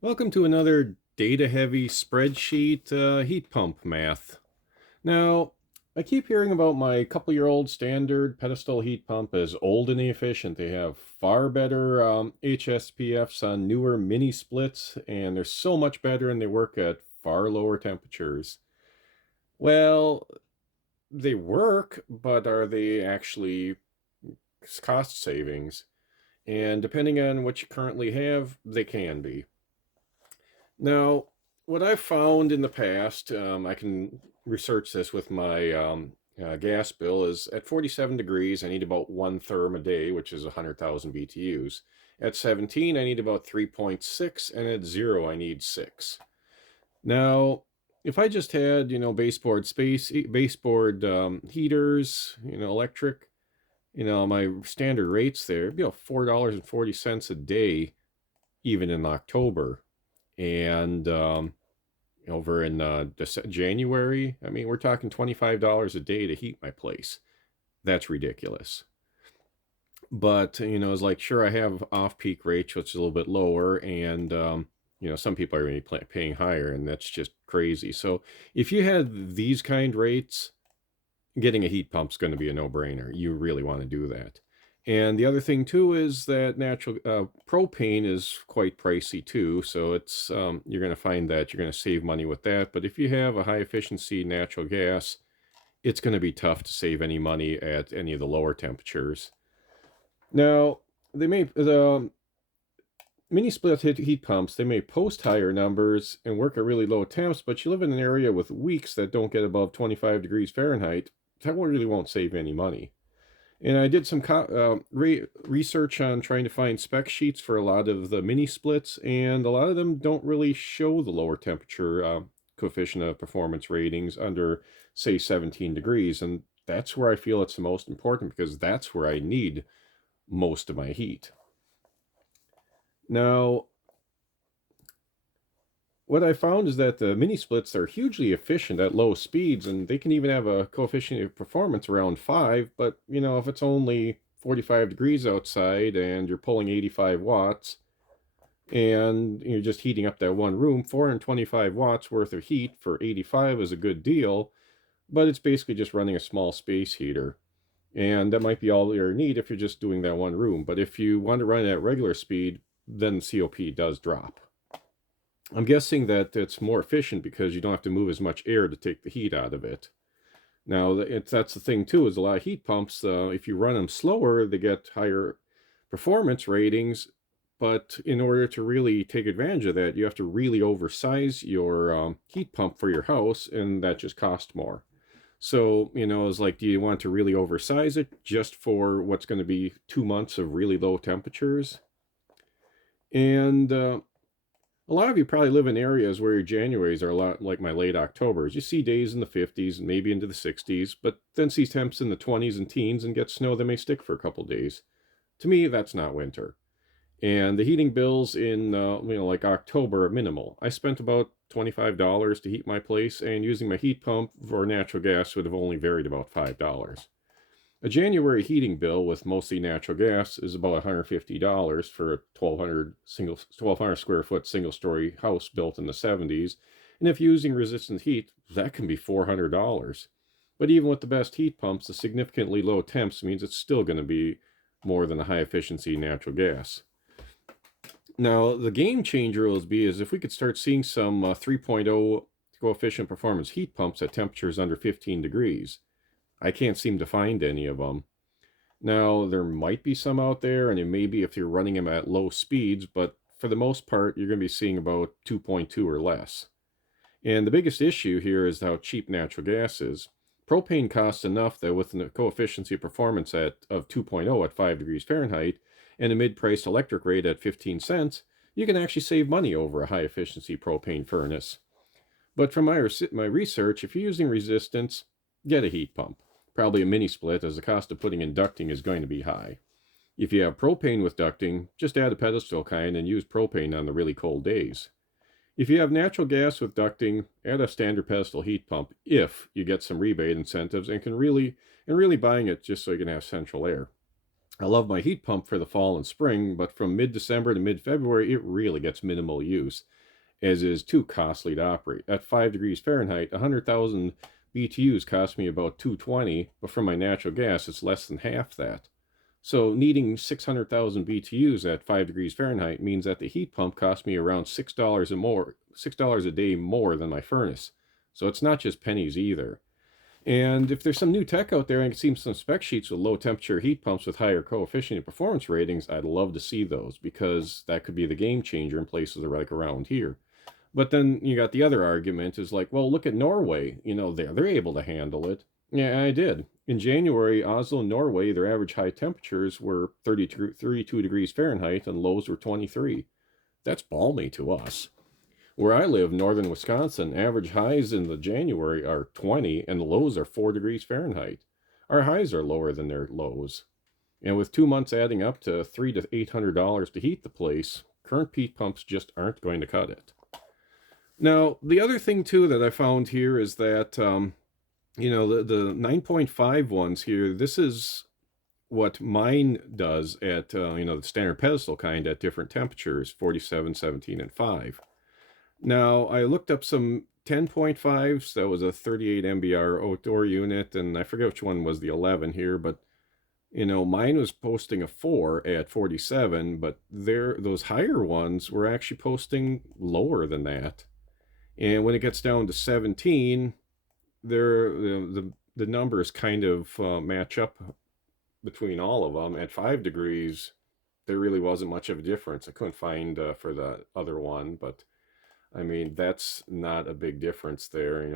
Welcome to another data-heavy spreadsheet heat pump math. Now, I keep hearing about my couple-year-old standard pedestal heat pump as old and inefficient. They have far better HSPFs on newer mini splits, and they're so much better, and they work at far lower temperatures. Well, they work, but are they actually cost savings? And depending on what you currently have, they can be. Now, what I've found in the past, I can research this with my gas bill, is at 47 degrees, I need about one therm a day, which is 100,000 BTUs. At 17, I need about 3.6, and at 0, I need 6. Now, if I just had, baseboard heaters, electric, my standard rates there, it'd be about $4.40 a day, even in October. And over in January, I mean, we're talking $25 a day to heat my place. That's ridiculous. But, it's like, sure, I have off peak rates, which is a little bit lower. And, some people are really paying higher, and that's just crazy. So if you had these kind rates, getting a heat pump is going to be a no-brainer. You really want to do that. And the other thing too is that natural propane is quite pricey too, so it's you're going to find that you're going to save money with that. But if you have a high efficiency natural gas, it's going to be tough to save any money at any of the lower temperatures. Now, the mini split heat pumps, they may post higher numbers and work at really low temps, but you live in an area with weeks that don't get above 25 degrees Fahrenheit, that really won't save any money. And I did some research on trying to find spec sheets for a lot of the mini splits, and a lot of them don't really show the lower temperature coefficient of performance ratings under, say, 17 degrees. And that's where I feel it's the most important, because that's where I need most of my heat. Now, what I found is that the mini splits are hugely efficient at low speeds, and they can even have a coefficient of performance around 5. But, if it's only 45 degrees outside and you're pulling 85 watts and you're just heating up that one room, 425 watts worth of heat for 85 is a good deal, but it's basically just running a small space heater. And that might be all you need if you're just doing that one room. But if you want to run it at regular speed, then COP does drop. I'm guessing that it's more efficient because you don't have to move as much air to take the heat out of it. Now, that's the thing too, is a lot of heat pumps, if you run them slower, they get higher performance ratings. But in order to really take advantage of that, you have to really oversize your heat pump for your house, and that just costs more. So, it's like, do you want to really oversize it just for what's going to be 2 months of really low temperatures? And a lot of you probably live in areas where your Januaries are a lot like my late Octobers. You see days in the 50s and maybe into the 60s, but then see temps in the 20s and teens and get snow that may stick for a couple days. To me, that's not winter. And the heating bills in, like October are minimal. I spent about $25 to heat my place, and using my heat pump for natural gas would have only varied about $5. A January heating bill with mostly natural gas is about $150 for a 1200 square foot single story house built in the 70s. And if using resistant heat, that can be $400. But even with the best heat pumps, the significantly low temps means it's still going to be more than a high efficiency natural gas. Now, the game changer will be is if we could start seeing some 3.0 coefficient performance heat pumps at temperatures under 15 degrees. I can't seem to find any of them. Now, there might be some out there, and it may be if you're running them at low speeds, but for the most part, you're going to be seeing about 2.2 or less. And the biggest issue here is how cheap natural gas is. Propane costs enough that with a coefficient of performance of 2.0 at 5 degrees Fahrenheit and a mid-priced electric rate at 15 cents, you can actually save money over a high-efficiency propane furnace. But from my research, if you're using resistance, get a heat pump. Probably a mini split, as the cost of putting in ducting is going to be high. If you have propane with ducting, just add a pedestal kind and use propane on the really cold days. If you have natural gas with ducting, add a standard pedestal heat pump if you get some rebate incentives and really buying it just so you can have central air. I love my heat pump for the fall and spring, but from mid-December to mid-February, it really gets minimal use, as it is too costly to operate. At 5 degrees Fahrenheit, 100,000 BTUs cost me about 220, but for my natural gas, it's less than half that. So needing 600,000 BTUs at 5 degrees Fahrenheit means that the heat pump costs me around $6 a day more than my furnace. So it's not just pennies either. And if there's some new tech out there, I can see some spec sheets with low temperature heat pumps with higher coefficient and performance ratings, I'd love to see those because that could be the game changer in places like around here. But then you got the other argument is like, well, look at Norway. They're able to handle it. Yeah, I did. In January, Oslo, Norway, their average high temperatures were 32 degrees Fahrenheit and lows were 23. That's balmy to us. Where I live, northern Wisconsin, average highs in the January are 20 and the lows are 4 degrees Fahrenheit. Our highs are lower than their lows. And with 2 months adding up to $300 to $800 to heat the place, current heat pumps just aren't going to cut it. Now, the other thing too that I found here is that the 9.5 ones here, this is what mine does at the standard pedestal kind at different temperatures, 47, 17, and 5. Now, I looked up some 10.5s. That was a 38 MBR outdoor unit, and I forget which one was the 11 here, but mine was posting a 4 at 47, but those higher ones were actually posting lower than that. And when it gets down to 17, the numbers kind of match up between all of them. At 5 degrees, there really wasn't much of a difference. I couldn't find for the other one, but I mean, that's not a big difference there. In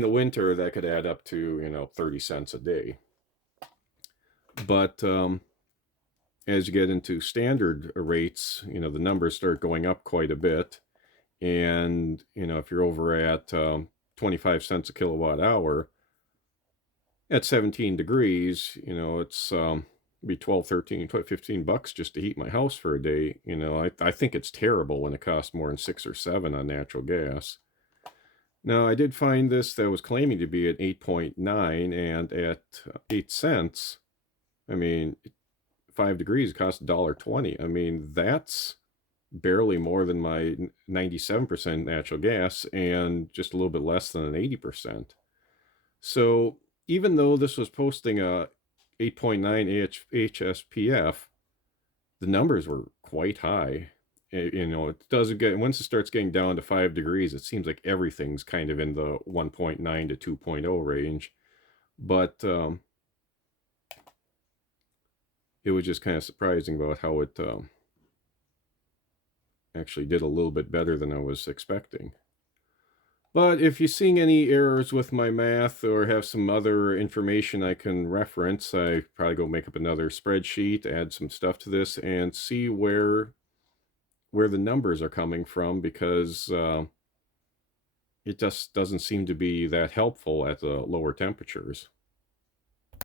the winter, that could add up to 30 cents a day. But as you get into standard rates, the numbers start going up quite a bit. And, if you're over at 25 cents a kilowatt hour at 17 degrees, it's be 12, 13, $15 just to heat my house for a day. I think it's terrible when it costs more than 6 or 7 on natural gas. Now, I did find this that was claiming to be at 8.9 and at 8 cents. I mean, 5 degrees costs $1.20. I mean, that's barely more than my 97% natural gas and just a little bit less than an 80%. So even though this was posting a 8.9 HSPF, the numbers were quite high. It doesn't get, once it starts getting down to 5 degrees, it seems like everything's kind of in the 1.9 to 2.0 range. But it was just kind of surprising about how it actually did a little bit better than I was expecting. But if you're seeing any errors with my math or have some other information I can reference, I probably go make up another spreadsheet, add some stuff to this, and see where the numbers are coming from, because it just doesn't seem to be that helpful at the lower temperatures.